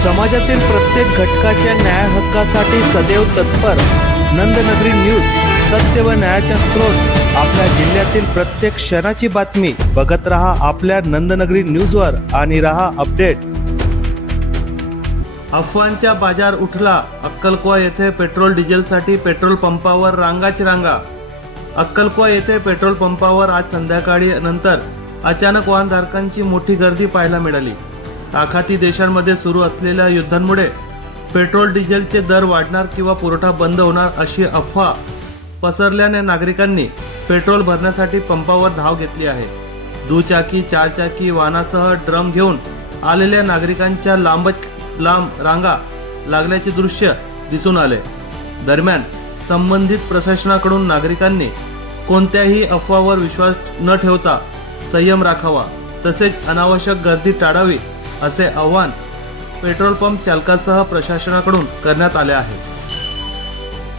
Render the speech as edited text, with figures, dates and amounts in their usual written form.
समाजातील प्रत्येक घटकाच्या न्याय हक्कासाठी सदैव तत्पर नंदनगरी न्यूज, सत्य व न्यायाचा स्रोत। आपल्या जिल्ह्यातील प्रत्येक क्षणाची बातमी बघत रहा आपल्या नंदनगरी न्यूजवर आणि रहा अपडेट। अफवांचा बाजार उठला। अक्कलकोवा येथे पेट्रोल डिझेलसाठी पेट्रोल पंपावर रांगाच रांगा। अक्कलकोवा येथे पेट्रोल पंपावर आज संध्याकाळी नंतर अचानक वाहनधारकांची मोठी गर्दी पाहायला मिळाली। आखाती देशांमध्ये सुरू असलेल्या युद्धांमुळे पेट्रोल डिझेलचे दर वाढणार किंवा पुरवठा बंद होणार अशी अफवा पसरल्याने नागरिकांनी पेट्रोल भरण्यासाठी पंपावर धाव घेतली आहे। दुचाकी, चारचाकी वाहनासह ड्रम घेऊन आलेल्या नागरिकांच्या लांब रांगा लागल्याचे दृश्य दिसून आले। दरम्यान संबंधित प्रशासनाकडून नागरिकांनी कोणत्याही अफवावर विश्वास न ठेवता संयम राखावा, तसेच अनावश्यक गर्दी टाळावी असे आवाहन पेट्रोल पंप चालकांसह प्रशासनाकडून करण्यात आले आहे।